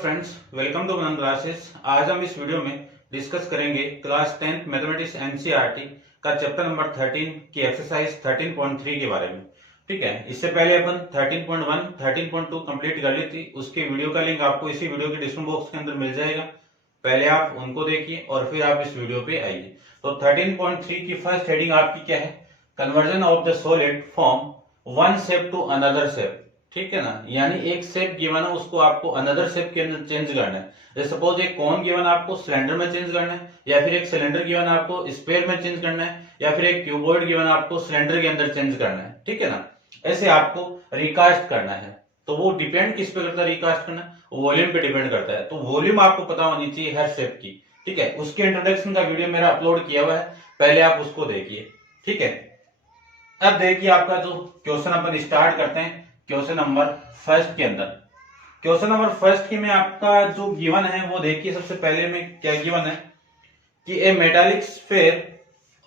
Friends, welcome to Manan classes. आज हम इस वीडियो में डिस्कस करेंगे क्लास 10th मैथमेटिक्स एनसीईआरटी का चैप्टर नंबर 13 की एक्सरसाइज 13.3 के बारे में। ठीक है, इससे पहले अपन 13.1, 13.2 कंप्लीट कर ली थी। उसके वीडियो का लिंक आपको इसी वीडियो के डिस्क्रिप्शन बॉक्स के अंदर मिल जाएगा। पहले आप उनको देखिए और फिर आप इस वीडियो पे आइए। तो 13.3 की फर्स्ट हेडिंग आपकी क्या है? Conversion of the solid from one shape to another shape. ठीक है ना, यानी एक शेप गिवन है उसको आपको अनदर शेप के अंदर चेंज करना है। जैसे सपोज एक कोन गिवन आपको सिलेंडर में चेंज करना है, या फिर एक सिलेंडर गिवन आपको स्फीयर में चेंज करना है, या फिर एक क्यूबॉइड गिवन आपको सिलेंडर के अंदर चेंज करना है। ठीक है ना, ऐसे आपको रिकास्ट करना है। तो वो डिपेंड किस पे करता है रिकास्ट करना? वॉल्यूम पे डिपेंड करता है। तो वॉल्यूम आपको पता होनी चाहिए हर शेप की। ठीक है, उसके इंट्रोडक्शन का वीडियो मेरा अपलोड किया हुआ है, पहले आप उसको देखिए। ठीक है, अब देखिए आपका जो क्वेश्चन अपन स्टार्ट करते हैं क्वेश्चन नंबर फर्स्ट के अंदर। क्वेश्चन नंबर फर्स्ट के में आपका जो गिवन है वो देखिए। सबसे पहले में क्या गिवन है कि a metallic sphere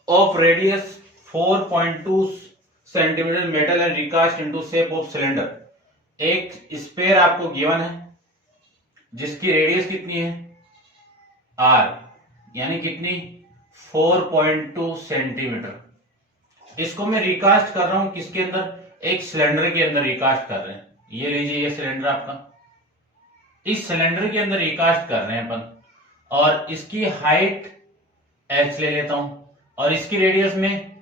of radius 4.2 centimeter metal and recast into shape of cylinder. एक स्फीयर आपको गिवन है जिसकी रेडियस कितनी है? आर, यानी कितनी? 4.2 सेंटीमीटर। इसको मैं रिकास्ट कर रहा हूं किसके अंदर? एक सिलेंडर के अंदर रिकास्ट कर रहे हैं। ये लीजिए, ये सिलेंडर आपका, इस सिलेंडर के अंदर रिकास्ट कर रहे हैं अपन। और इसकी हाइट h ले लेता हूं और इसकी रेडियस में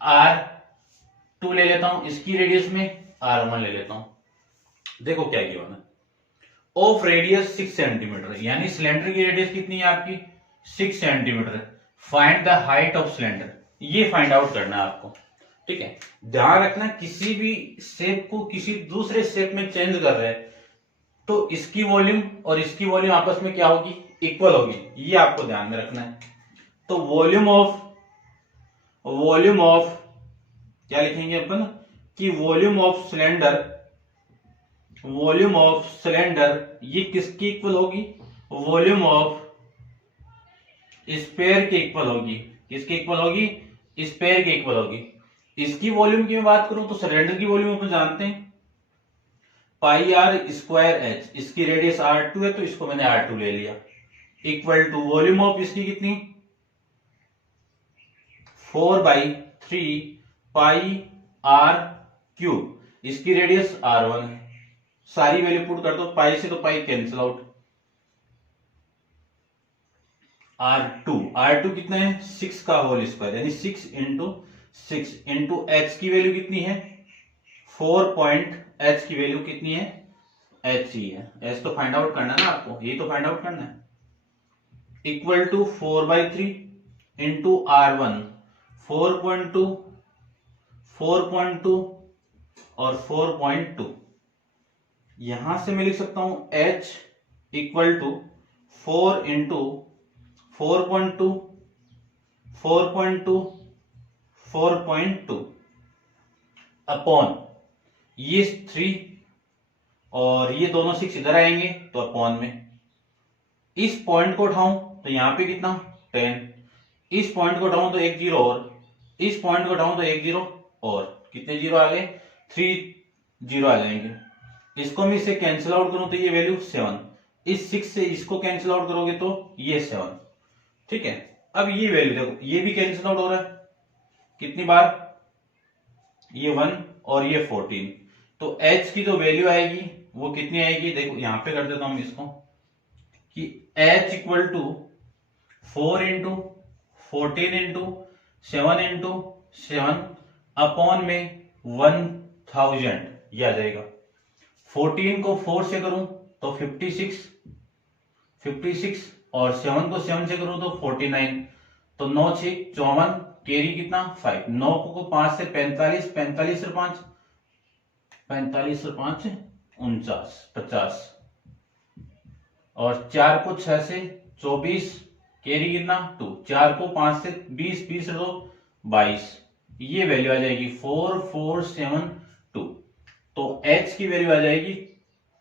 r2 ले लेता हूं, इसकी रेडियस में r1 ले लेता हूं। देखो क्या गिवन है, ऑफ रेडियस 6 सेंटीमीटर, यानी सिलेंडर की रेडियस कितनी है आपकी? 6 centimetre. Find the height of cylinder, ये फाइंड आउट करना है आपको। ठीक है, ध्यान रखना किसी भी शेप को किसी दूसरे शेप में चेंज कर रहे हैं तो इसकी वॉल्यूम और इसकी वॉल्यूम आपस में क्या होगी? इक्वल होगी। ये आपको ध्यान में रखना है। तो वॉल्यूम ऑफ क्या लिखेंगे अपन कि वॉल्यूम ऑफ सिलेंडर ये किसकी इक्वल होगी? वॉल्यूम ऑफ स्फीयर के इक्वल होगी। किसके इक्वल होगी? स्फीयर के इक्वल होगी। इसकी वॉल्यूम की मैं बात करूं तो सिलेंडर की वॉल्यूम अपन जानते हैं पाई आर स्क्वायर एच, इसकी रेडियस r2 है तो इसको मैंने r2 ले लिया, इक्वल टू वॉल्यूम ऑफ इसकी कितनी? 4/3 पाई आर क्यूब, इसकी रेडियस r1 है। सारी वैल्यू पुट कर दो, पाई से तो पाई कैंसिल आउट। R2 कितना है? 6 का होल स्क्वायर, यानी 6 इंटू 6 इंटू एच की वैल्यू कितनी है? 4 एच की वैल्यू कितनी है? एच ही है। एच तो फाइंड आउट करना है ना आपको, ये तो फाइंड आउट करना है। इक्वल टू 4/3 इंटू R1, 4.2 और 4.2। यहां से मैं लिख सकता हूं H equal to 4 into 4.2 upon ये 3 और ये दोनों 6 इधर आएंगे तो अपॉन में इस पॉइंट को उठाऊं तो यहां पे कितना? 10। इस पॉइंट को उठाऊं तो एक जीरो और, इस पॉइंट को उठाऊं तो एक जीरो और, कितने जीरो आ गए? 3 जीरो आ जाएंगे। इसको मैं इससे कैंसिल आउट करूं तो ये वैल्यू 7, इस 6 से इसको कैंसिल आउट करोगे तो ये 7। ठीक है, अब ये वैल्यू देखो, ये भी कैंसिल आउट हो रहा है कितनी बार? ये 1 और ये 14। तो h की जो वैल्यू आएगी वो कितनी आएगी? देखो यहां पे कर देता हूं इसको कि h equal to 4 into 14 into 7 into 7 upon में 1000, यह आ जाएगा। 14 को 4 से करूं तो 56 और 7 को 7 से करूं तो 49। तो 9 6 54, कैरी कितना? 5। 9 को 5 से 45, 45 से 5 49, 50 और 4 को 6 से 24, कैरी कितना? 2। 4 को 5 से 20, 20 से 2 22। ये वैल्यू आ जाएगी 4472। तो h की वैल्यू आ जाएगी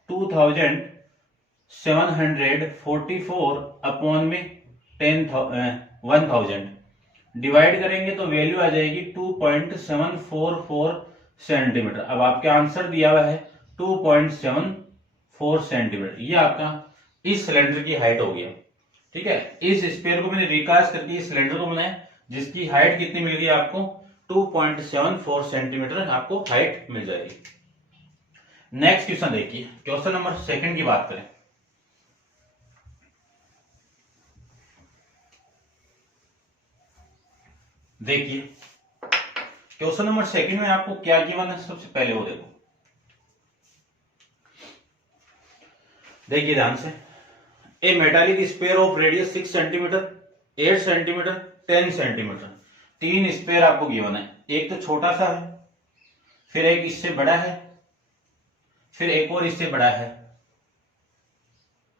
2744 अपॉन में 1000 डिवाइड करेंगे तो वैल्यू आ जाएगी 2.744 सेंटीमीटर। अब आपके आंसर दिया हुआ है 2.74 सेंटीमीटर। ये आपका इस सिलेंडर की हाइट हो गया। ठीक है, इस स्फीयर को मैंने रिकास्ट करके इस सिलेंडर को बनाया, जिसकी हाइट कितनी मिल गई आपको 2.74 सेंटीमीटर आपको हाइट मिल जाएगी। नेक्स्ट क्वेश्चन देखिए, क्वेश्चन नंबर 2 की बात करें। देखिए क्वेश्चन नंबर 2 में आपको क्या गिवन है, सबसे पहले वो देखो। देखिए ध्यान से, a metallic sphere of radius 6 centimeter, 8 centimeter, 10 centimeter, 3 sphere आपको गिवन है। एक तो छोटा सा है, फिर एक इससे बड़ा है, फिर एक और इससे बड़ा है।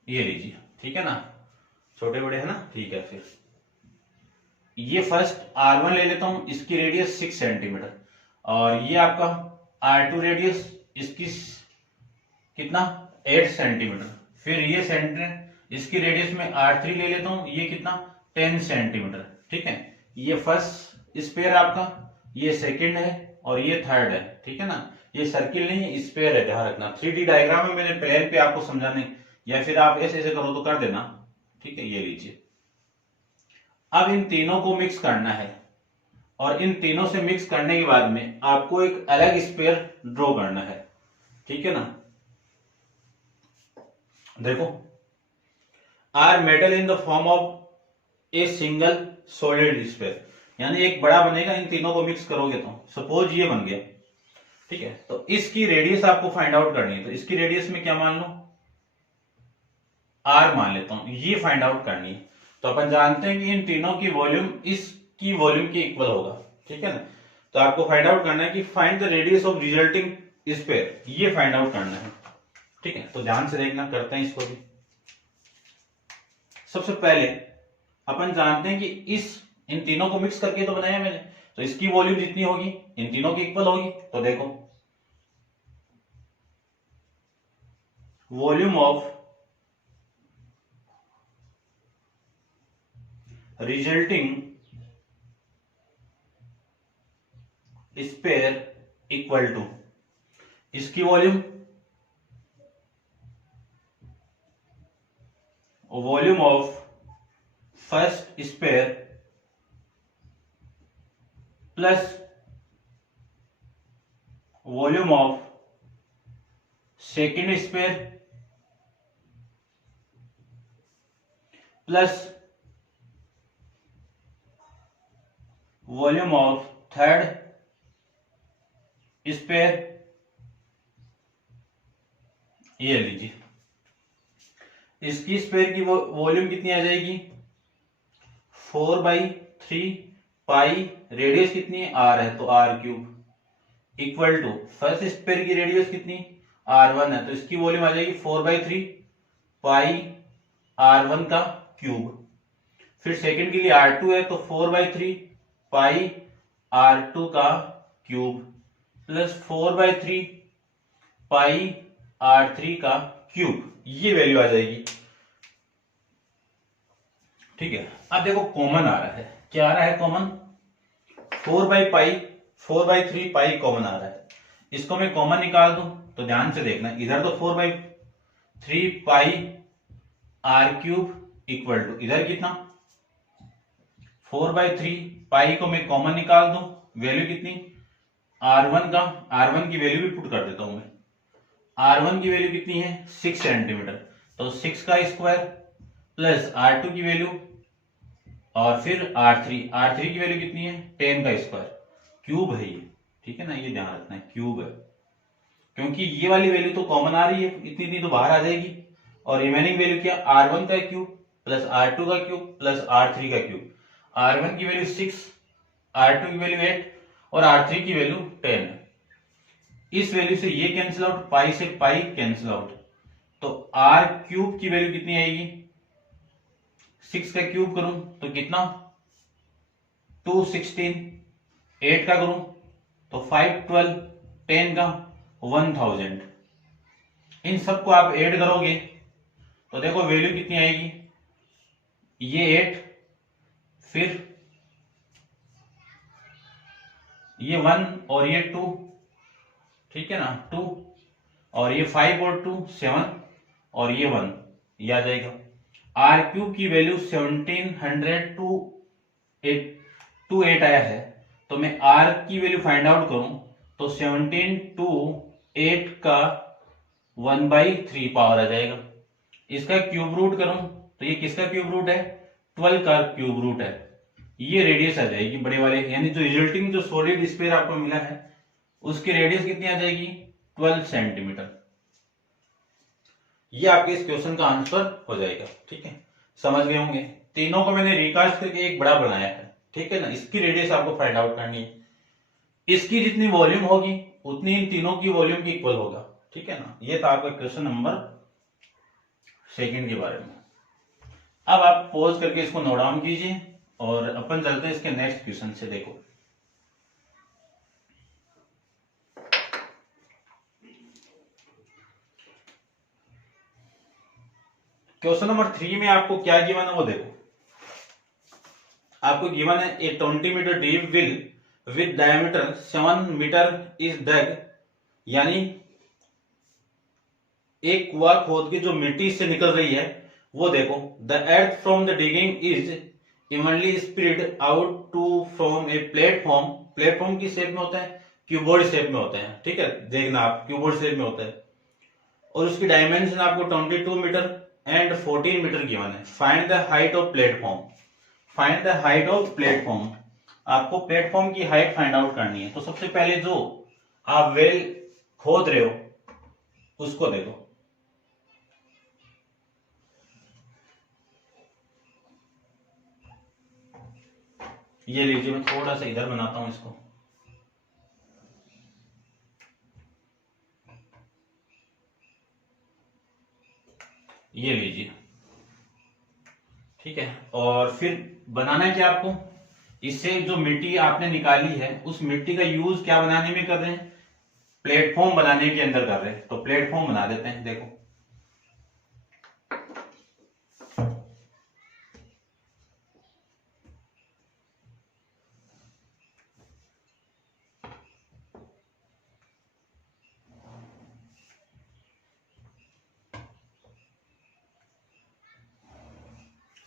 ये लीजिए, ठीक है ना, छोटे बड़े है ना, ठीक है। फिर ये फर्स्ट R1 ले लेता हूं, इसकी रेडियस 6 सेंटीमीटर, और ये आपका R2 रेडियस इसकी कितना 8 सेंटीमीटर। फिर ये सेंटर इसकी रेडियस में R3 ले लेता हूं, ये कितना 10 सेंटीमीटर। ठीक है, ये फर्स्ट स्पेयर आपका, ये सेकंड है और ये थर्ड है। ठीक है ना, ये सर्किल नहीं है, स्पेयर है, ध्यान रखना। 3D डायग्राम में मैंने प्लेन पे आपको समझाने, या फिर आप ऐसे ऐसे करो तो कर देना। ठीक है, ये लीजिए। अब इन तीनों को मिक्स करना है, और इन तीनों से मिक्स करने के बाद में आपको एक अलग स्पेयर ड्रॉ करना है। ठीक है ना, देखो, are metal in the form of a single solid sphere, यानी एक बड़ा बनेगा। इन तीनों को मिक्स करोगे तो सपोज ये बन गया। ठीक है, तो इसकी रेडियस आपको फाइंड आउट करनी है। तो इसकी रेडियस में क्या मान लो, आर मान लेता हूं, ये फाइंड आउट करनी है। तो अपन जानते हैं कि इन तीनों की वॉल्यूम इसकी वॉल्यूम के इक्वल होगा। ठीक है ना, तो आपको फाइंड आउट करना है कि find the radius of resulting spare, ये फाइंड आउट करना है। ठीक है, तो ध्यान से देखना, करते हैं इसको भी। सबसे पहले अपन जानते हैं कि इन तीनों को मिक्स करके तो बनाया मैंने, तो इसकी वॉल्यूम जितनी होगी इन तीनों की इक्वल होगी। तो देखो, volume of resulting sphere equal to इसकी volume of first sphere plus volume of second sphere plus volume of third sphere. ये लीजिए, इसकी स्पेयर की वॉल्यूम कितनी आ जाएगी 4/3 पाई, रेडियस कितनी है R है तो R³ equal to first sphere की रेडियस कितनी R1 है, तो इसकी वॉल्यूम आ जाएगी 4/3 पाई R1 का क्यूब। फिर सेकंड के लिए R2 है तो 4/3 पाई R2 का क्यूब प्लस 4/3 पाई R3 का क्यूब, ये वैल्यू आ जाएगी। ठीक है, अब देखो कॉमन आ रहा है, क्या आ रहा है कॉमन 4/3 पाई कॉमन आ रहा है। इसको मैं कॉमन निकाल दूं तो ध्यान से देखना, इधर तो 4/3 पाई R³ इक्वल टू इधर कितना 4/3 पाई को मैं कॉमन निकाल दूं, वैल्यू कितनी R1 का, R1 की वैल्यू भी पुट कर देता हूं मैं। R1 की वैल्यू कितनी है 6 सेंटीमीटर, तो 6 का स्क्वायर प्लस R2 की वैल्यू, और फिर R3 की वैल्यू कितनी है 10 का स्क्वायर, क्यूब है ये। ठीक है ना, ये ध्यान रखना है क्यूब है, क्योंकि ये वाली वैल्यू तो कॉमन आ रही है, इतनी तो बाहर आ जाएगी। और रिमेनिंग वैल्यू क्या R1 का क्यूब प्लस R2 का क्यूब प्लस R3 का क्यूब। R1 की वैल्यू 6, R2 की वैल्यू 8 और R3 की वैल्यू 10। इस वैल्यू से ये कैंसिल आउट, पाई से पाई कैंसिल आउट, तो R³ की वैल्यू कितनी आएगी 6 का क्यूब करूं तो कितना 216, 8 का करूं तो 512, 10 का 1000। इन सबको आप ऐड करोगे तो देखो वैल्यू कितनी आएगी, ये 8, फिर ये 1 और ये 2, ठीक है ना 2, और ये 5 और 2 7 और ये 1, ये आ जाएगा। आर क्यू की वैल्यू 1700 टू 8 आया है, तो मैं आर की वैल्यू फाइंड आउट करूं तो 17 टू 8 का 1/3 पावर आ जाएगा। इसका क्यूब रूट करूं तो ये किसका क्यूब रूट है, 12 का क्यूब रूट है। ये रेडियस आ जाएगी बड़े वाले, यानी जो रिजल्टिंग जो सॉलिड स्फीयर आपको मिला है उसकी रेडियस कितनी आ जाएगी, 12 सेंटीमीटर। ये आपके इस क्वेश्चन का आंसर हो जाएगा। ठीक है, समझ गए होंगे। तीनों को मैंने रिकास्ट करके एक बड़ा बनाया है, ठीक है ना। इसकी रेडियस आपको फाइंड आउट करनी है। इसकी जितनी वॉल्यूम होगी उतनी इन तीनों की वॉल्यूम की इक्वल होगा, ठीक है ना। ये था आपका क्वेश्चन नंबर 2 के बारे में। अब आप पॉज करके इसको नोट डाउन कीजिए और अपन चलते हैं इसके नेक्स्ट क्वेश्चन से। देखो क्वेश्चन नंबर 3 में आपको क्या गिवन है वो देखो। आपको गिवन है a 20 metre deep well with diameter 7 metre is dug, यानी एक कुआ खोद के जो मिट्टी इससे निकल रही है वो देखो। The earth from the digging is evenly spread out to from a platform. Platform की शेप में होता है, क्यूबॉइड शेप में होते हैं, ठीक है, देखना आप क्यूबॉइड शेप में होता है। और उसकी डायमेंशन आपको 22 मीटर एंड 14 मीटर गिवन है। Find the height of platform. Find the height of platform, आपको प्लेटफॉर्म की हाइट फाइंड आउट करनी है। तो सबसे पहले जो आप वेल खोद रहे हो उसको देखो। ये लीजिए, मैं थोड़ा सा इधर बनाता हूं इसको। ये लीजिए, ठीक है। और फिर बनाना है क्या आपको, इससे जो मिट्टी आपने निकाली है उस मिट्टी का यूज क्या बनाने में कर रहे हैं, प्लेटफॉर्म बनाने के अंदर कर रहे हैं। तो प्लेटफॉर्म बना देते हैं। देखो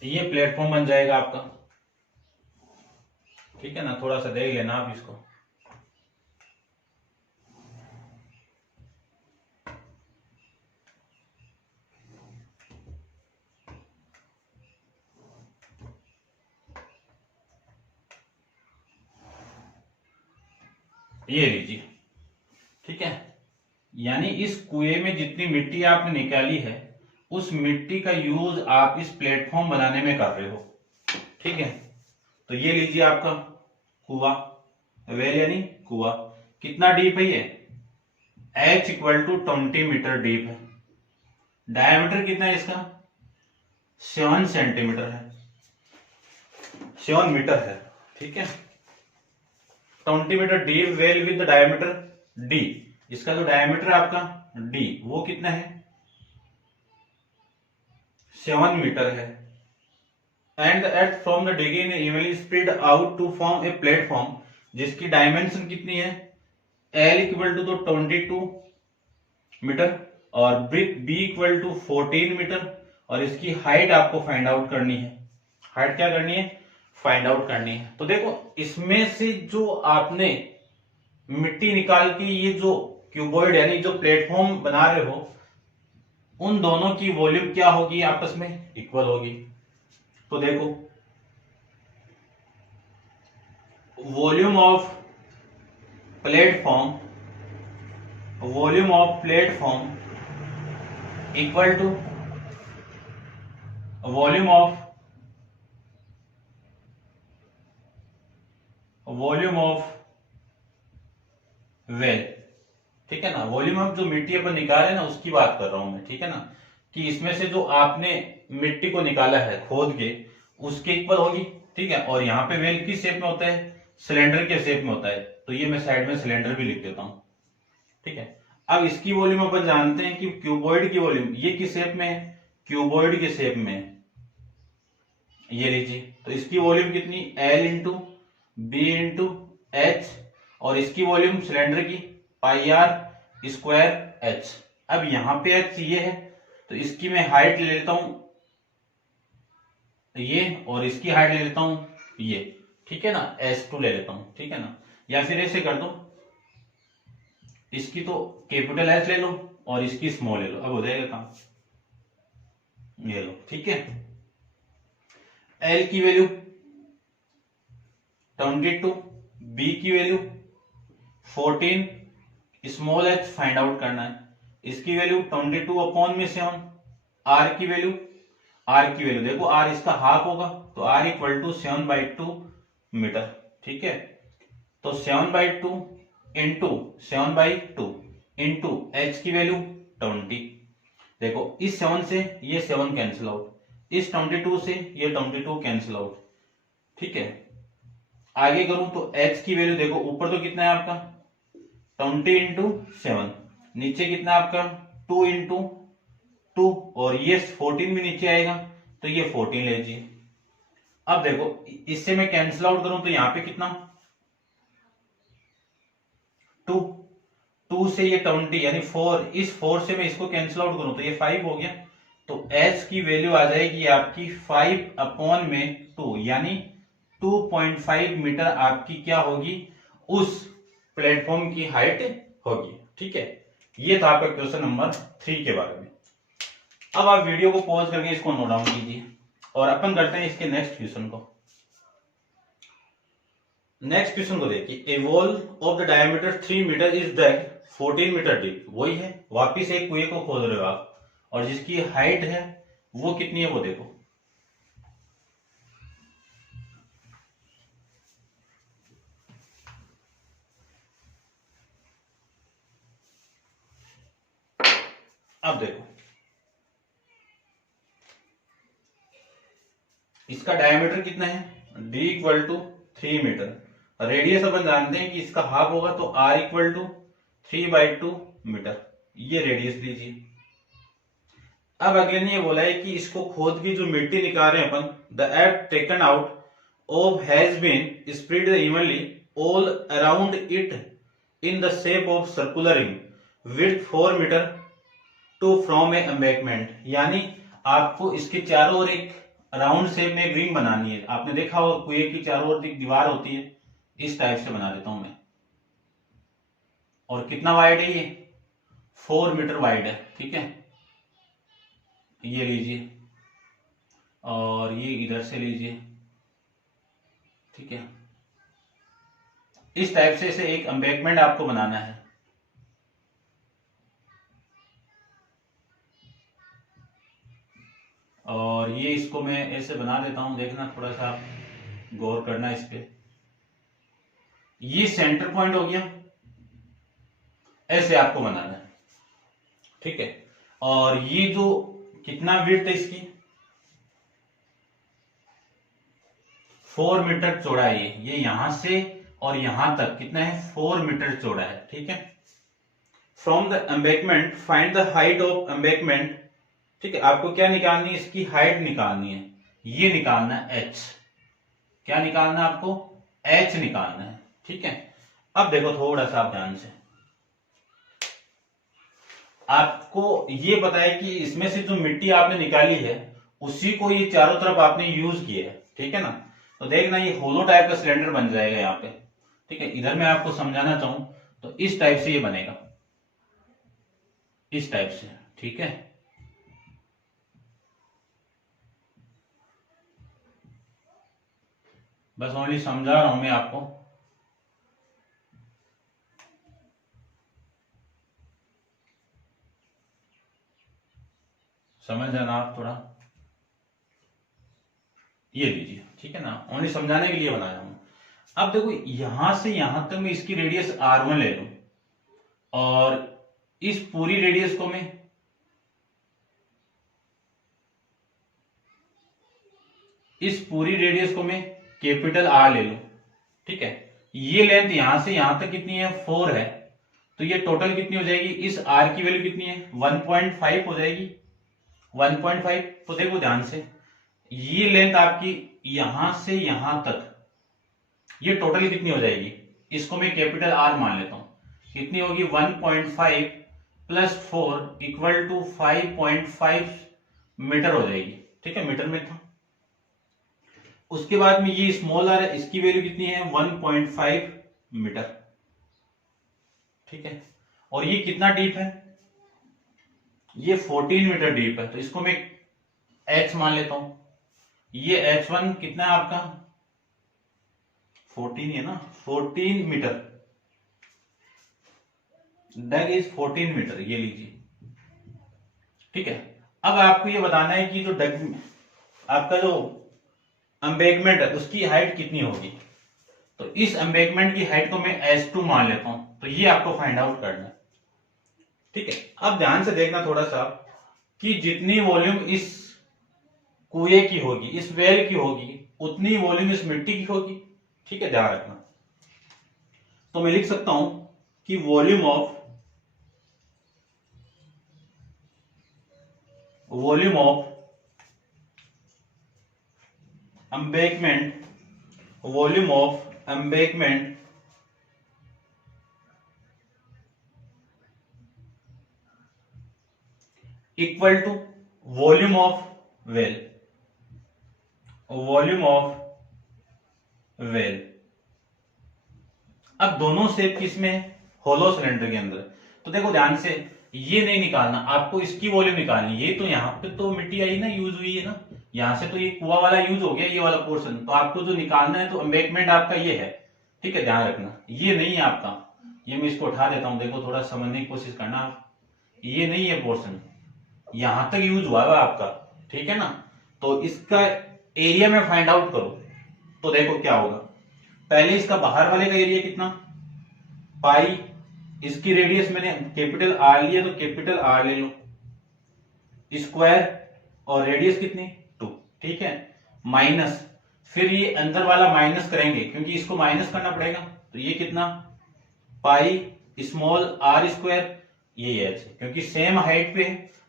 ये प्लेटफॉर्म बन जाएगा आपका, ठीक है ना। थोड़ा सा देख लेना आप इसको। ये लीजिए, ठीक है। यानी इस कुएं में जितनी मिट्टी आपने निकाली है उस मिट्टी का यूज आप इस प्लेटफॉर्म बनाने में कर रहे हो, ठीक है। तो ये लीजिए आपका कुआ, वेल यानी कुआ। कितना डीप है ये, h equal to 20 metre deep है। डायमीटर कितना है इसका, 7 सेंटीमीटर है, 7 मीटर है, ठीक है। 20 metre deep well with diameter d। इसका जो डायमीटर है आपका d वो कितना है, 7 मीटर है। And the earth from the digging evenly spread out to form a platform, जिसकी डायमेंशन कितनी है, L इक्वल टू 22 मीटर और brick B equal to 14 metre. और इसकी हाइट आपको फाइंड आउट करनी है। हाइट क्या करनी है, फाइंड आउट करनी है। तो देखो इसमें से जो आपने मिट्टी निकाल के ये जो क्यूबॉइड यानी जो प्लेटफॉर्म बना रहे हो उन दोनों की वॉल्यूम क्या होगी, आपस में इक्वल होगी। तो देखो volume of platform, volume of platform equal to volume of well, ठीक है ना। वॉल्यूम ऑफ जो मिट्टी अपन निकाले ना उसकी बात कर रहा हूं मैं, ठीक है ना। कि इसमें से जो आपने मिट्टी को निकाला है खोद के उसके इक्वल होगी, ठीक है। और यहाँ पे वेल किस शेप में होता है, सिलेंडर के शेप में होता है। तो ये मैं साइड में सिलेंडर भी लिख देता हूं, ठीक है। अब इसकी वॉल्यूम अपन जानते हैं कि क्यूबॉइड की वॉल्यूम ये किस शेप में है, क्यूबॉइड के शेप में है। ये लीजिए, तो इसकी वॉल्यूम कितनी, L into B into H, और इसकी वॉल्यूम सिलेंडर की पाई आर स्क्वायर एच। अब यहां पे एच ये है तो इसकी मैं हाइट ले लेता हूं ये, और इसकी हाइट ले लेता हूं ये, ठीक है ना, S2 ले लेता हूं, ठीक है ना, या फिर ऐसे कर दो, इसकी तो कैपिटल S ले लो और इसकी स्मॉल ले लो, अब हो जाएगा काम, ये लो, ठीक है। L की वैल्यू 22, B की value 14, small h find out करना है, इसकी वैल्यू 22 अपॉन में 7, R की वैल्यू देखो R इसका हाफ होगा तो R इक्वल टू 7/2 मीटर, ठीक है। तो 7/2 इंटू 7/2 इंटू h की वैल्यू 20, देखो इस 7 से ये 7 कैंसिल आउट, इस 22 से ये 22 कैंसिल आउट, ठीक है। आगे करूं तो h की वैल्यू देखो, ऊपर तो कितना है आपका 20 इंटू 7, नीचे कितना आपका 2 इंटू 2, और ये 14 भी नीचे आएगा तो ये 14 ले लीजिए। अब देखो इससे मैं कैंसिल आउट करूं तो यहां पे कितना 2 से ये 20 यानी 4, इस 4 से मैं इसको कैंसिल आउट करूं तो ये 5 हो गया, तो h की वैल्यू आ जाएगी आपकी 5 अपॉन में 2 यानी 2.5 मीटर आपकी क्या होगी, उस प्लेटफॉर्म की हाइट होगी, ठीक है। ये था आपका क्वेश्चन नंबर 3 के बारे में। अब आप वीडियो को पॉज करके इसको नोट डाउन कीजिए और अपन करते हैं इसके नेक्स्ट क्वेश्चन को। नेक्स्ट क्वेश्चन को देखिए, a well of the diameter 3 meter is dug 14 meter deep, वही है, वापिस एक कुएं को खोद रहे हो आप, और जिसकी हाइट है वो कितनी है वो देखो। अब देखो इसका डायमीटर कितना है, d equal to 3 meter, radius अपन जानते हैं कि इसका हाफ होगा तो r इक्वल टू 3/2 मीटर, ये रेडियस लीजिए। अब अगले ने ये बोला है कि इसको खोद की जो मिट्टी निकाल रहे हैं अपन, the earth taken out of has been spread evenly all around it in the shape of circular ring width 4 meter to from a embankment, यानी आपको इसके चारों ओर एक राउंड शेप में एक रिंग बनानी है। आपने देखा होगा कुएं की चारों ओर एक दीवार होती है, इस टाइप से बना देता हूं मैं, और कितना वाइड है ये 4 मीटर वाइड है, ठीक है। ये लीजिए और ये इधर से लीजिए, ठीक है। इस टाइप से इसे एक एम्बैंकमेंट आपको बनाना है। और ये इसको मैं ऐसे बना देता हूं, देखना थोड़ा सा आप गौर करना इस पे। ये सेंटर पॉइंट हो गया, ऐसे आपको बनाना है, ठीक है। और ये जो कितना विड्थ है इसकी 4 मीटर चौड़ा है, ये यहां से और यहां तक कितना है 4 मीटर चौड़ा है, ठीक है। From the embankment find the height of embankment, ठीक है। आपको क्या निकालनी है, इसकी हाइट निकालनी है, ये निकालना है h, क्या निकालना है आपको h निकालना है, ठीक है। अब देखो थोड़ा सा आप ध्यान से, आपको ये पता है कि इसमें से जो मिट्टी आपने निकाली है उसी को ये चारों तरफ आपने यूज किया है, ठीक है ना। तो देखना ये होलो टाइप का सिलेंडर बन जाएगा यहाँ पे, ठीक है। इधर मैं आपको समझाना चाहूं तो इस टाइप से ये बनेगा, इस टाइप से, ठीक है। बस ओनली समझा रहा हूं मैं आपको। समझ जाना आप थोड़ा, ये लीजिए, ठीक है ना, ओनली समझाने के लिए बनाया हूं। अब देखो यहां से यहां तक मैं इसकी रेडियस r1 ले लूं, और इस पूरी रेडियस को मैं कैपिटल R ले लूं, ठीक है। ये लेंथ यहां से यहां तक कितनी है 4 है, तो ये टोटल कितनी हो जाएगी, इस R की वैल्यू कितनी है 1.5 हो जाएगी, 1.5। तो देखो ध्यान से, ये लेंथ आपकी यहां से यहां तक, ये टोटल कितनी हो जाएगी, इसको मैं कैपिटल R मान लेता हूं, कितनी होगी 1.5 प्लस 4 इक्वल टू 5.5 मीटर हो जाएगी। ठीक है, मीटर में था। उसके बाद में ये स्मॉल आर है, इसकी वैल्यू कितनी है 1.5 मीटर। ठीक है, और ये कितना डीप है, ये 14 मीटर डीप है, तो इसको मैं h मान लेता हूं। ये h1 कितना है आपका 14 है ना, 14 मीटर, डेग इज 14 मीटर, ये लीजिए। ठीक है, अब आपको ये बताना है कि जो डेग आपका जो एम्बैंकमेंट है उसकी हाइट कितनी होगी। तो इस एम्बैंकमेंट की हाइट को मैं S2 मान लेता हूं, तो ये आपको फाइंड आउट करना है। ठीक है, अब ध्यान से देखना थोड़ा सा कि जितनी वॉल्यूम इस कुएं की होगी, इस वेल की होगी, उतनी वॉल्यूम इस मिट्टी की होगी। ठीक है, ध्यान रखना। तो मैं लिख सकता हूं कि volume of embankment, volume of embankment equal to volume of well, volume of well. अब दोनों शेप किसमें है, होलो सिलेंडर के अंदर। तो देखो ध्यान से, ये नहीं निकालना, आपको इसकी वॉल्यूम निकालनी। ये तो यहाँ पे तो मिट्टी आई ना, यूज हुई है ना, यहां से तो ये कुआ वाला यूज हो गया, ये वाला पोर्शन। तो आपको जो निकालना है, तो एम्बैंकमेंट आपका ये है। ठीक है, ध्यान रखना, ये नहीं है आपका। ये मैं इसको उठा देता हूं, देखो थोड़ा समझने की कोशिश करना आप। ये नहीं है पोर्शन, यहां तक यूज हुआ है आपका। ठीक है ना, तो इसका एरिया में फाइंड आउट करो, तो देखो क्या होगा। पहले इसका बाहर वाले का एरिया कितना, पाई, इसकी रेडियस मैंने कैपिटल आर लिया, तो कैपिटल आर ले लो, स्क्वायर, और रेडियस कितनी 2। ठीक है, माइनस, फिर ये अंदर वाला माइनस करेंगे क्योंकि इसको माइनस करना पड़ेगा। तो ये कितना, पाई स्मॉल आर स्क्वायर, ये एच, क्योंकि सेम हाइट पे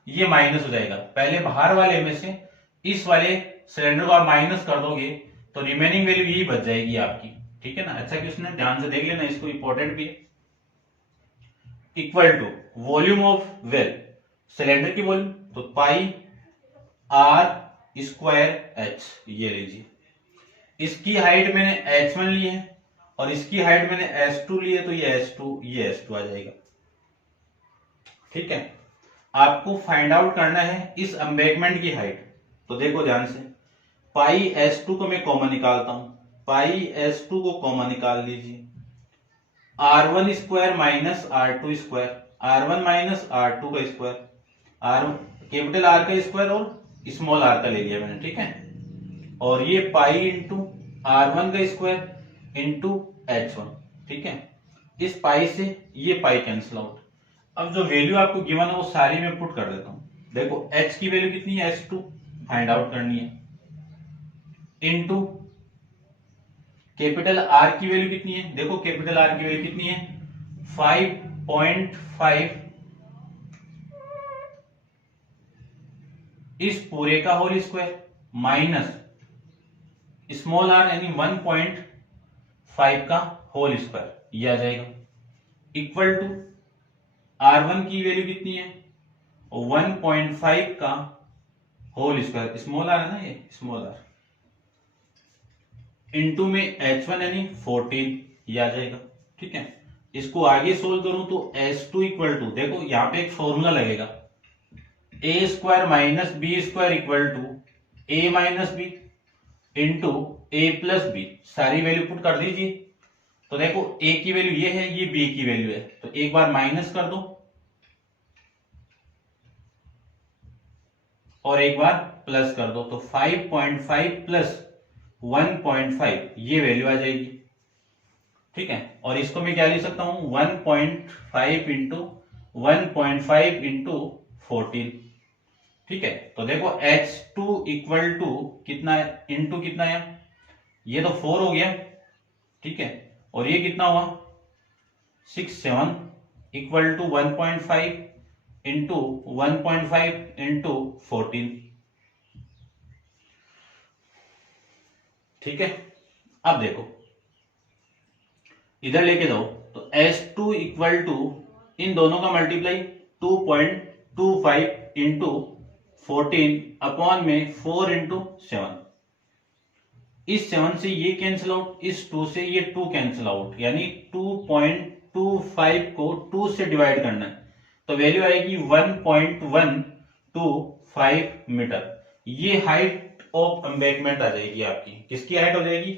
ये माइनस हो जाएगा। पहले बाहर वाले में से इस वाले सिलेंडर को आप माइनस कर दोगे, तो रिमेनिंग वैल्यू यही बच जाएगी आपकी। ठीक है ना, अच्छा कि उसने ध्यान से देख लेना, इसको इंपॉर्टेंट भी है। Equal to volume of well, cylinder की वॉल्यूम, तो पाई आर स्क्वायर एच, ये लीजिए। इसकी हाइट मैंने h1 ली है और इसकी हाइट मैंने s2 ली है, तो ये s2 आ जाएगा। ठीक है, आपको फाइंड आउट करना है इस एम्बैंकमेंट की हाइट। तो देखो ध्यान से, पाई s2 को मैं कॉमन निकालता हूं, पाई s2 को कॉमन निकाल लीजिए। r1 square minus r2 square, r1 minus r2 का स्क्वायर, आर कैपिटल आर का स्क्वायर और स्मॉल आर का ले लिया मैंने। ठीक है, और ये पाई इंटू r1 का स्क्वायर इंटू h1। ठीक है, इस पाई से ये पाई कैंसिल आउट। अब जो वैल्यू आपको गिवन है वो सारी मैं पुट कर देता हूं। देखो h की वैल्यू कितनी है, s2 फाइंड आउट करनी है, इंटू कैपिटल आर की वैल्यू कितनी है, देखो कैपिटल आर की वैल्यू कितनी है 5.5, इस पूरे का whole square minus small R यानी 1.5 का होल स्क्वायर, ये आ जाएगा। इक्वल टू R1 की वैल्यू कितनी है 1.5 का होल स्क्वायर, स्मॉल आर है ना, ये स्मॉल आर, इंटू में h1 यानी 14, ये आ जाएगा। ठीक है, इसको आगे सोल्व करूं तो s2 इक्वल टू, देखो यहां पे एक फॉर्मूला लगेगा, a square minus B square equal to a minus B into A plus B, सारी वैल्यू पुट कर दीजिए। तो देखो a की वैल्यू ये है, ये b की वैल्यू है, तो एक बार माइनस कर दो और एक बार प्लस कर दो, तो 5.5 प्लस 1.5 ये वैल्यू आ जाएगी। ठीक है, और इसको मैं क्या लिख सकता हूं 1.5 इंटू 1.5 इंटू 14। ठीक है, तो देखो h2 इक्वल टू कितना है, इंटू कितना है, ये तो 4 हो गया। ठीक है, और ये कितना हुआ 6 इक्वल टू 1.5 इंटू 1.5 इंटू 14। ठीक है, अब देखो इधर लेके जाओ, तो S2 इक्वल टू इन दोनों का मल्टीप्लाई 2.25 इंटू 14 अपॉन में 4 इंटू 7। इस 7 से ये कैंसिल आउट, इस 2 से ये 2 कैंसिल आउट, यानी 2.25 को 2 से डिवाइड करना है तो वैल्यू आएगी 1.125 मीटर। ये हाइट ऑफ एम्बैंकमेंट आ जाएगी आपकी। किसकी हाइट हो जाएगी?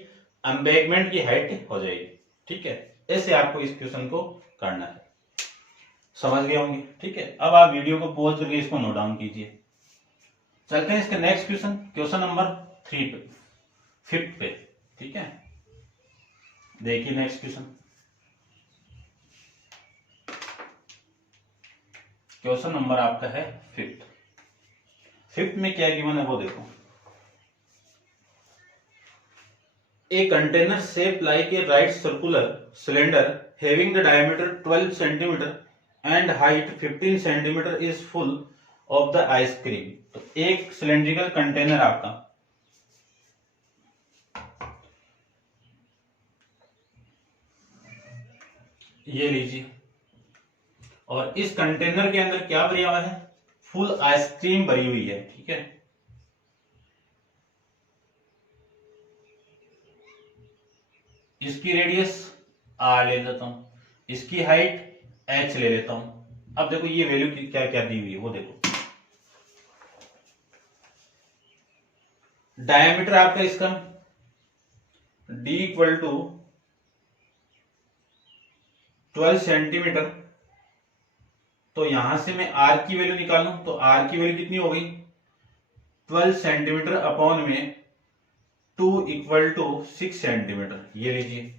एम्बैंकमेंट की हाइट हो जाएगी। ठीक है, ऐसे आपको इस क्वेश्चन को करना है। समझ गए होंगे? ठीक है, अब आप वीडियो को पॉज करके इसको नोट डाउन कीजिए। चलते हैं इसके नेक्स्ट क्वेश्चन, क्वेश्चन नंबर 3 पे, 5th पे। ठीक है, देखिए नेक्स्ट क्वेश्चन। क्वेश्चन नंबर आपका है 5th में क्या गिवन है वो देखो। A container shaped like a right circular cylinder having the diameter 12 cm and height 15 cm is full of the ice cream। तो एक सिलेंड्रिकल कंटेनर आपका ये लीजिए, और इस कंटेनर के अंदर क्या भरा हुआ है? फुल आइसक्रीम भरी हुई है। ठीक है, इसकी रेडियस r ले लेता हूं, इसकी हाइट h ले लेता हूं। अब देखो ये वैल्यू क्या क्या दी हुई है वो देखो। डायमीटर आपका इसका d इक्वल टू 12 सेंटीमीटर, तो यहां से मैं r की वैल्यू निकालूं तो r की वैल्यू कितनी हो गई? 12 सेंटीमीटर अपॉन में 2 इक्वल टू 6 सेंटीमीटर, ये लीजिए,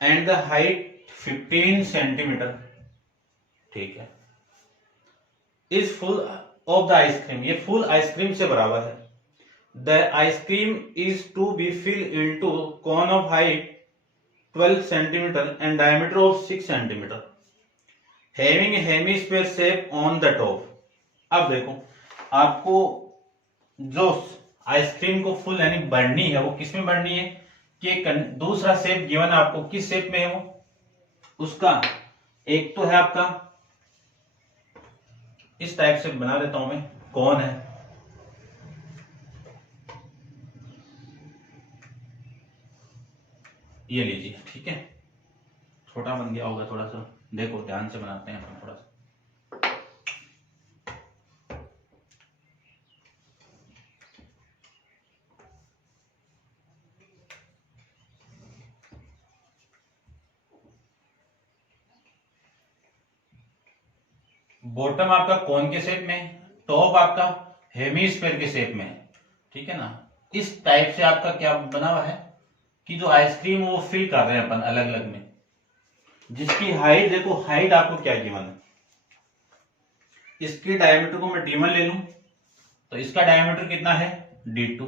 एंड द हाइट 15 सेंटीमीटर। ठीक है, is full of the ice cream, ये फुल आइसक्रीम से भरा हुआ है। The ice cream is to be fill into cone of height 12 centimetre and diameter of 6 centimetre having hemisphere shape on the top. अब देखो आपको जो आइसक्रीम को फुल यानी बढ़नी है वो किस में बढ़नी है कि दूसरा शेप गिवन आपको किस शेप में है वो उसका, एक तो है आपका इस टाइप से बना देता हूं मैं, कौन है, ये लीजिए। ठीक है, छोटा बन गया होगा थोड़ा सा, देखो ध्यान से बनाते हैं अपन थोड़ा सा। बॉटम आपका कौन के शेप में, टॉप आपका हेमिस्फीयर के शेप में है। ठीक है ना, इस टाइप से आपका क्या बना हुआ है कि जो आइसक्रीम वो फिल कर रहे हैं अपन अलग अलग में, जिसकी हाइट देखो, हाइट आपको क्या गिवन है, इसके डायमीटर को मैं d1 ले लूं तो इसका डायमीटर कितना है d2,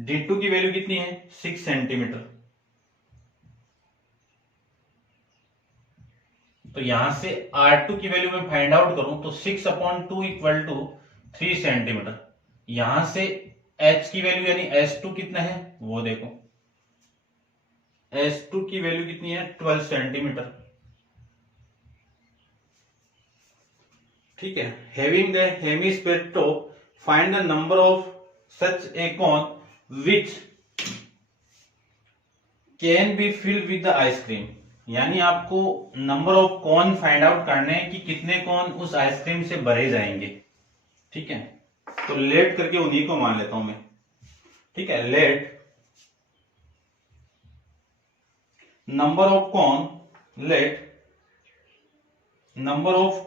d2 की वैल्यू कितनी है 6 सेंटीमीटर। तो यहां से R2 की वैल्यू मैं फाइंड आउट करूं तो 6/2 इक्वल टू 3 सेंटीमीटर। यहां से H की वैल्यू यानी S2 कितना है वो देखो, S2 की वैल्यू कितनी है 12 सेंटीमीटर। ठीक है, having the hemisphere top find the number of such a cone which can be filled with the ice cream. यानी आपको number of cone find out करने हैं कि कितने कॉन उस आइसक्रीम से भरे जाएंगे। ठीक है, तो लेट करके उन्हीं को मान लेता हूं मैं। ठीक है, let number of cone, let number of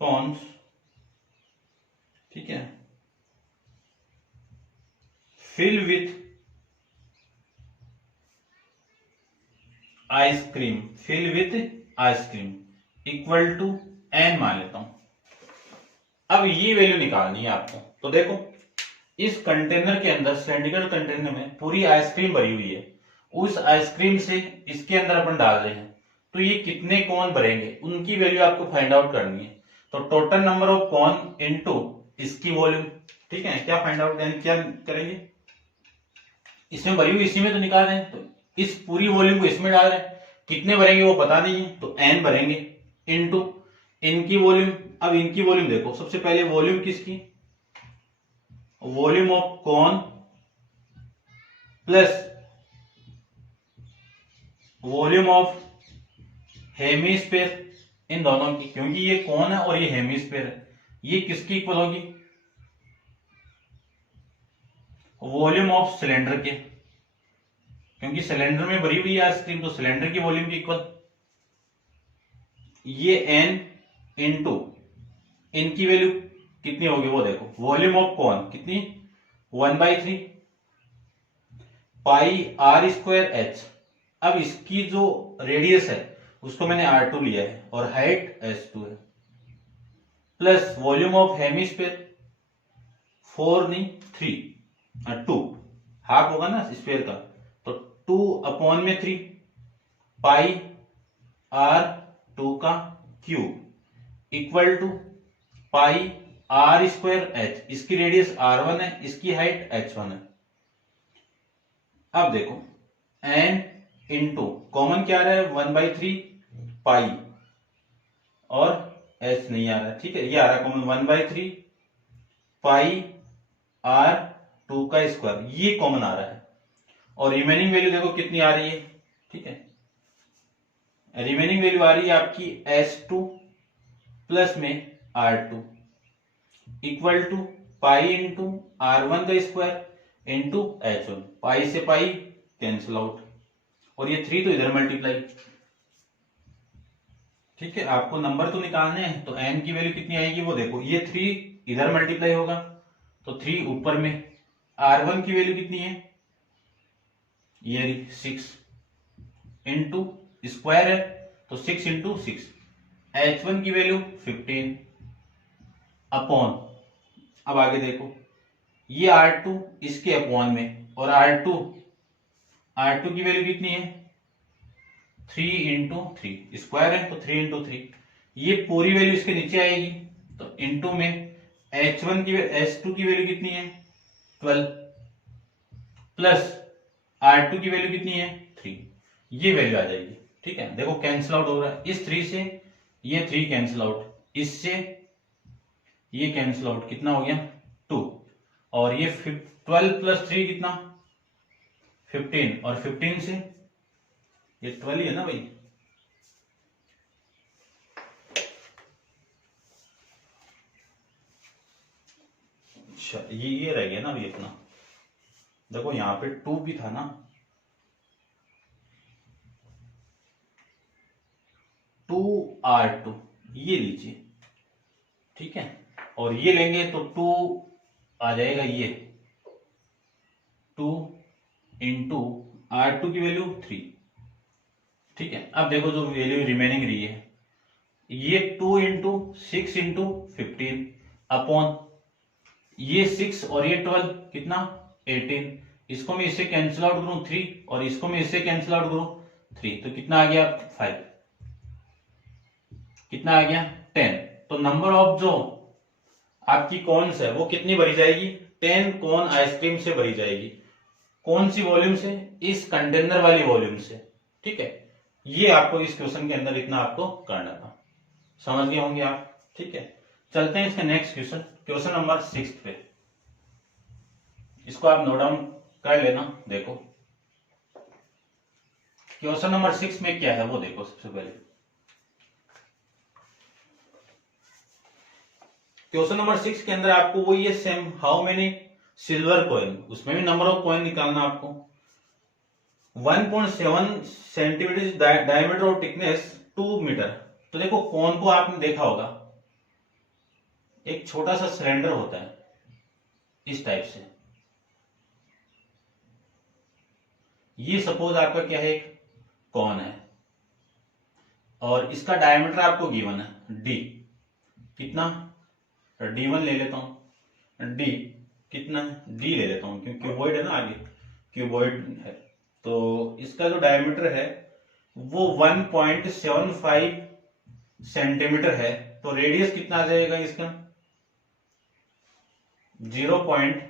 cones, ठीक है, fill with ice cream, fill with ice cream equal to n मान लेता हूं। अब ये वैल्यू निकालनी है आपको। तो देखो इस कंटेनर के अंदर, सिलेंड्रिकल कंटेनर में पूरी आइसक्रीम भरी हुई है, उस आइसक्रीम से इसके अंदर अपन डाल रहे हैं, तो ये कितने कौन भरेंगे उनकी वैल्यू आपको फाइंड आउट करनी है। तो टोटल नंबर ऑफ कौन इनटू इसकी वॉल्यूम। ठीक है, क्या फाइंड आउट क्या करेंगे, इसमें भरी हुई इसी में तो निकाल रहे हैं, तो इस पूरी वॉल्यूम को इसमें डाल रहे हैं, कितने भरेंगे वो पता नहीं है, तो n भरेंगे इनटू इनकी वॉल्यूम। अब इनकी वॉल्यूम देखो, सबसे पहले वॉल्यूम किसकी, volume of cone plus volume of hemisphere, इन दोनों की, क्योंकि ये कौन है और ये हेमीस्फीयर है, ये किसकी इक्वल होगी, वॉल्यूम ऑफ सिलेंडर के, क्योंकि सिलेंडर में भरी हुई है आइसक्रीम, तो सिलेंडर की वॉल्यूम की इक्वल। ये n इंटू इनकी वैल्यू कितनी होगी वो देखो, वॉल्यूम ऑफ कौन कितनी 1/3 पाई r स्क्वायर h। अब इसकी जो रेडियस है उसको मैंने r2 लिया है और हाइट h2 है, प्लस वॉल्यूम ऑफ हेमीस्फीयर 4 नहीं 3 2 हाफ होगा ना स्फीयर का, तो 2/3 पाई r2 का cube equal to pi r square h। इसकी रेडियस r1 है, इसकी हाइट h1 है। अब देखो n इंटू कॉमन क्या आ रहा है 1/3 पाई और h नहीं आ रहा है, ठीक है, ये आ रहा है कॉमन 1/3 पाई r2 का स्क्वायर, ये कॉमन आ रहा है। और रिमेनिंग वैल्यू देखो कितनी आ रही है, ठीक है, रिमेनिंग वैल्यू आ रही है आपकी h2 प्लस में r2 equal to pi into r1 का स्क्वायर इंटू h1, पाई से पाई कैंसिल आउट, और ये 3 तो इधर मल्टीप्लाई, ठीक है। आपको नंबर तो निकालने हैं, तो n की वैल्यू कितनी आएगी वो देखो, ये 3 इधर मल्टीप्लाई होगा तो 3 ऊपर में, r1 की वैल्यू कितनी है, ये 6 इंटू स्क्वायर है तो 6 इंटू 6, h1 की वैल्यू 15 अपॉन, अब आगे देखो ये r2 इसके अपॉन में, और r2 की वैल्यू कितनी है 3 इंटू 3, स्क्वायर है तो 3 इंटू 3, ये पूरी वैल्यू इसके नीचे आएगी, तो इंटू में h1 की h2 की वैल्यू कितनी है 12 प्लस r2 की वैल्यू कितनी है 3, ये वैल्यू आ जाएगी, ठीक है। देखो कैंसिल आउट हो रहा है, इस 3 से ये 3 कैंसिल आउट, इससे ये कैंसिल आउट, कितना हो गया 2, और ये 12 प्लस 3 कितना 15, और 15 से ये 12 ही है ना भाई, अच्छा ये रह गया ना अभी अपना, देखो यहां पे 2 भी था ना, 2r2 ये लीजिए, ठीक है, और ये लेंगे तो 2 आ जाएगा, ये 2 इंटू r2 की वैल्यू 3, ठीक है। अब देखो जो वैल्यू रिमेनिंग रही है, ये 2 इंटू 6 इंटू 15 अपॉन ये 6 और ये 12 कितना 18, इसको मैं इससे कैंसिल आउट करूं 3, और इसको मैं इससे कैंसिल आउट करूं 3, तो कितना आ गया 5, कितना आ गया 10। तो नंबर ऑफ जो आपकी कॉन्स है वो कितनी भरी जाएगी, 10 कॉन आइसक्रीम से भरी जाएगी। कौन सी वॉल्यूम से, इस कंटेनर वाली वॉल्यूम से, ठीक है। ये आपको इस क्वेश्चन के अंदर इतना आपको करना था, समझ गए होंगे आप, ठीक है। चलते हैं इसका नेक्स्ट क्वेश्चन, क्वेश्चन नंबर 6 पे, इसको आप नोट डाउन कर लेना। देखो क्वेश्चन नंबर 6 में क्या है वो देखो, सबसे पहले क्वेश्चन नंबर 6 के अंदर आपको वो ये same, how many silver coin, उसमें भी नंबर ऑफ कॉइन निकालना आपको। 1.7 सेंटीमीटर डायमीटर और थिकनेस 2 मीटर। तो देखो कॉन को आपने देखा होगा, एक छोटा सा सिलेंडर होता है इस टाइप से, ये सपोज आपका क्या है, एक कॉन है, और इसका डायमीटर आपको गिवन है d, कितना d1 ले लेता हूं, d कितना d ले लेता हूं क्योंकि क्यूबॉइड है ना, आगे क्यूबॉइड है, तो इसका जो डायमीटर है वो 1.75 सेंटीमीटर है, तो रेडियस कितना आ जाएगा इसका 0.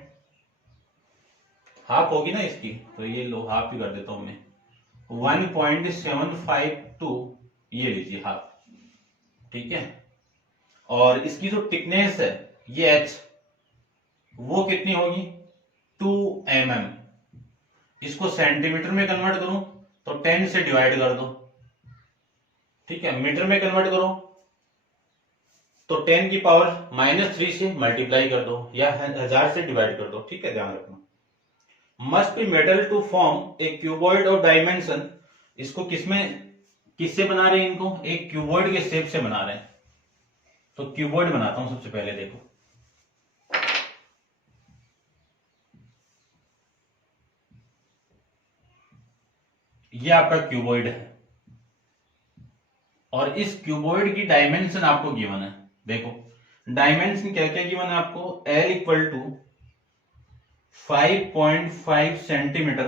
हाफ होगी ना इसकी, तो ये लो हाफ ही कर देता हूं मैं, 1.752 ये लीजिए हाफ, ठीक है। और इसकी जो थिकनेस है ये h वो कितनी होगी 2 mm। इसको सेंटीमीटर में कन्वर्ट करूं तो 10 से डिवाइड कर दो, ठीक है। मीटर में कन्वर्ट करो तो 10 की पावर -3 से मल्टीप्लाई कर दो या 1000 से डिवाइड कर दो, ठीक है, ध्यान रखना। Must be metal to form a cuboid of dimension. इसको किससे बना रहे हैं, इनको एक क्यूबॉइड के शेप से बना रहे हैं। तो क्यूबॉइड बनाता हूं सबसे पहले, देखो ये आपका क्यूबॉइड है और इस क्यूबॉइड की डायमेंशन आपको गिवन है। देखो डायमेंशन क्या क्या गिवन है आपको, L equal to 5.5 centimetre,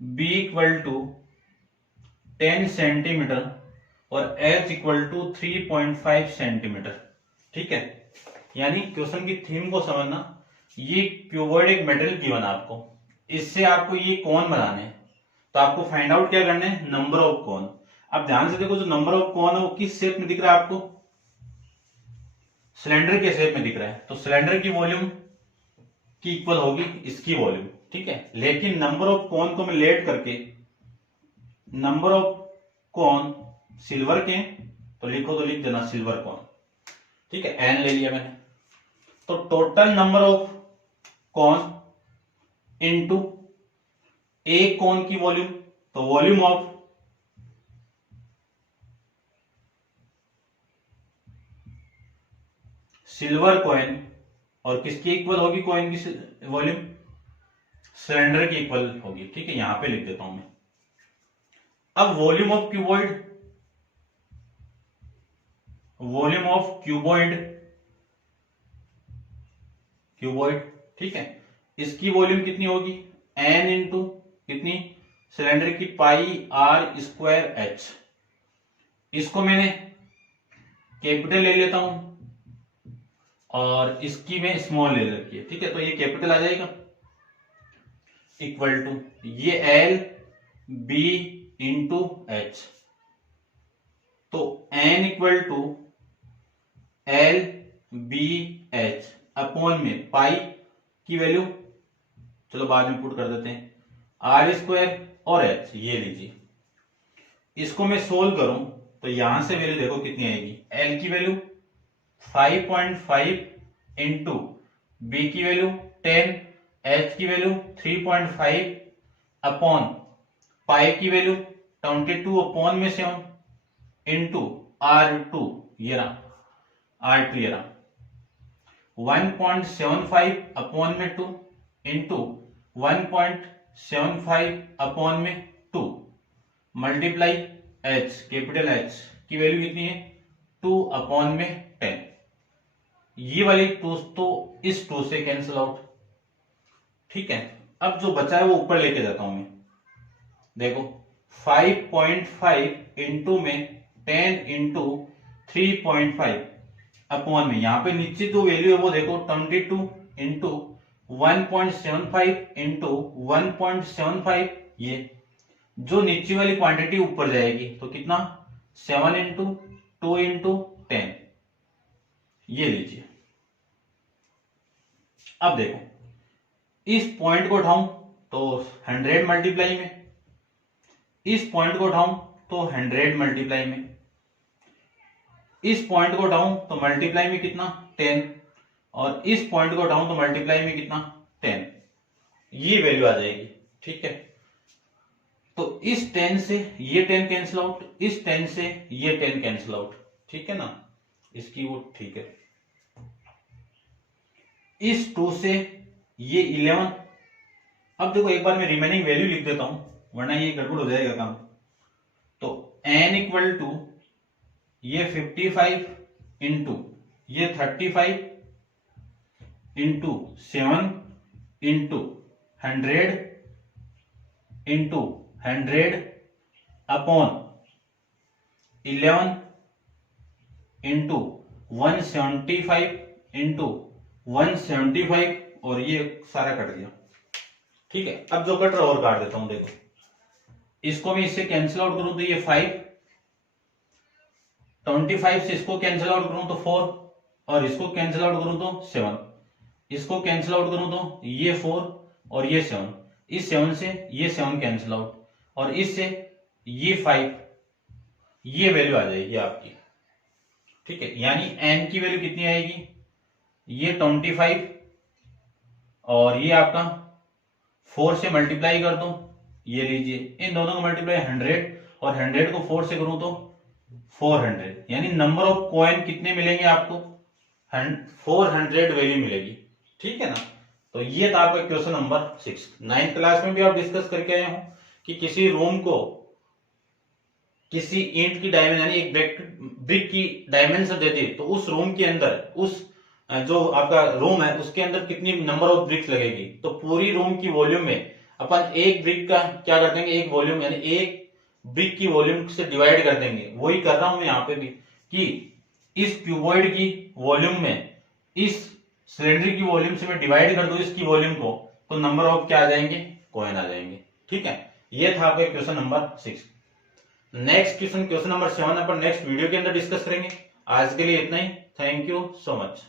B equal to 10 centimetre और H इक्वल टू 3.5 सेंटीमीटर, ठीक है। यानी क्वेश्चन की थीम को समझना, ये क्यूबॉइड एक मेटल गिवन है आपको, इससे आपको ये कोन बनाने हैं। तो आपको फाइंड आउट क्या करना है, नंबर ऑफ कोन। अब ध्यान से देखो, जो नंबर ऑफ कोन है वो किस शेप में दिख रहा है आपको, सिलेंडर के शेप में दिख रहा है। तो सिलेंडर की वॉल्यूम की इक्वल होगी इसकी वॉल्यूम, ठीक है। लेकिन नंबर ऑफ कोन को मैं लेट करके नंबर ऑफ कोन सिल्वर के, तो लिखो, तो लिख देना सिल्वर कोन, ठीक है, एन ले लिया मैंने। तो total number of cone into एक कोन की वॉल्यूम, तो वॉल्यूम ऑफ सिल्वर कॉइन, और किसकी इक्वल होगी कॉइन की वॉल्यूम, सिलेंडर की इक्वल होगी, ठीक है। यहां पे लिख देता हूं मैं। अब वॉल्यूम ऑफ क्यूबॉइड, ठीक है, इसकी वॉल्यूम कितनी होगी, एन इंटू कितनी, सिलेंडर की पाई आर स्क्वायर एच। इसको मैंने कैपिटल ले लेता हूं और इसकी मैं स्मॉल ले रखी है, ठीक है। तो ये कैपिटल आ जाएगा इक्वल टू ये एल बी इंटू एच। तो N equal to L B H upon में पाई की वैल्यू, चलो बाद में पुट कर देते हैं, आर स्क्वायर और एच, ये लीजिए। इसको मैं सोल्व करूं तो यहां से वैल्यू देखो कितनी आएगी, एल की वैल्यू 5.5 इंटू बी की वैल्यू 10, एच की वैल्यू 3.5 अपॉन पाई की वैल्यू 22 अपॉन में 7 इंटू R2, ये रहा R2, ये रहा 1.75 अपॉन में 2 इंटू 1.75 अपॉन में 2 मल्टीप्लाई H, कैपिटल H की वैल्यू कितनी है 2 अपॉन में 10। ये वाली 2 तो इस 2 से कैंसिल आउट, ठीक है। अब जो बचा है वो ऊपर लेके जाता हूं मैं, देखो 5.5 इंटू में 10 इंटू 3.5 अपॉन में, यहां पे नीचे जो वैल्यू है वो देखो 22 इंटू 1.75 इंटू 1.75, ये जो नीचे वाली क्वांटिटी ऊपर जाएगी तो कितना 7 इंटू 2 इंटू 10, ये लीजिए। अब देखो इस पॉइंट को उठाऊं तो 100 मल्टीप्लाई में, इस पॉइंट को उठाऊं तो 100 मल्टीप्लाई में, इस पॉइंट को उठाऊं तो मल्टीप्लाई में कितना 10, और इस पॉइंट को उठाऊं तो मल्टीप्लाई में कितना 10, ये वैल्यू आ जाएगी, ठीक है। तो इस 10 से ये 10 कैंसिल आउट, इस 10 से ये 10 कैंसिल आउट, ठीक है ना, इसकी वो ठीक है। इस 2 से ये 11। अब देखो एक बार मैं रिमेनिंग वैल्यू लिख देता हूं वरना ये गड़बड़ हो जाएगा काम। तो n इक्वल टू ये 55 इंटू ये 35 into 7 into 100 into 100 upon 11 into 175 into 175 और ये सारा कट गया, ठीक है। अब जो कट रहा और काट देता हूं, देखो इसको भी इससे कैंसिल आउट करूं तो ये 5, 25 से इसको कैंसिल आउट करूं तो 4, और इसको कैंसिल आउट करूं तो 7, इसको कैंसिल आउट करूं तो ये 4 और ये 7, इस 7 से ये 7 कैंसिल आउट, और इससे ये 5, ये वैल्यू आ जाएगी आपकी। ठीक है, यानी n की वैल्यू कितनी आएगी, ये 25 और ये आपका 4 से मल्टीप्लाई कर दो, ये लीजिए इन दोनों को मल्टीप्लाई 100 और 100 को 4 से करूं तो 400, यानी नंबर ऑफ कॉइन कितने मिलेंगे आपको, 400 वैल्यू मिलेगी। ठीक है ना, तो ये था आपका क्वेश्चन नंबर 6। 9th क्लास में भी आप डिस्कस करके आए हो कि किसी रूम को किसी ईंट की डायमेंशन यानी एक ब्रिक की डायमेंशन देती है, तो उस रूम के अंदर, उस जो आपका रूम है उसके अंदर कितनी नंबर ऑफ ब्रिक्स लगेगी, तो पूरी रूम की वॉल्यूम में अपन एक ब्रिक का क्या कर देंगे, एक वॉल्यूम यानी एक ब्रिक की वॉल्यूम से डिवाइड कर देंगे। वही कर रहा हूं मैं यहाँ पे भी कि इस क्यूबॉइड की वॉल्यूम में इस सिलेंडर की वॉल्यूम से मैं डिवाइड कर दूं इसकी वॉल्यूम को, तो नंबर ऑफ क्या आ जाएंगे, कॉइन आ जाएंगे। ठीक है, ये था आपका question number 6। Next question number 7 अपन नेक्स्ट वीडियो के अंदर डिस्कस करेंगे। आज के लिए इतना ही। Thank you so much.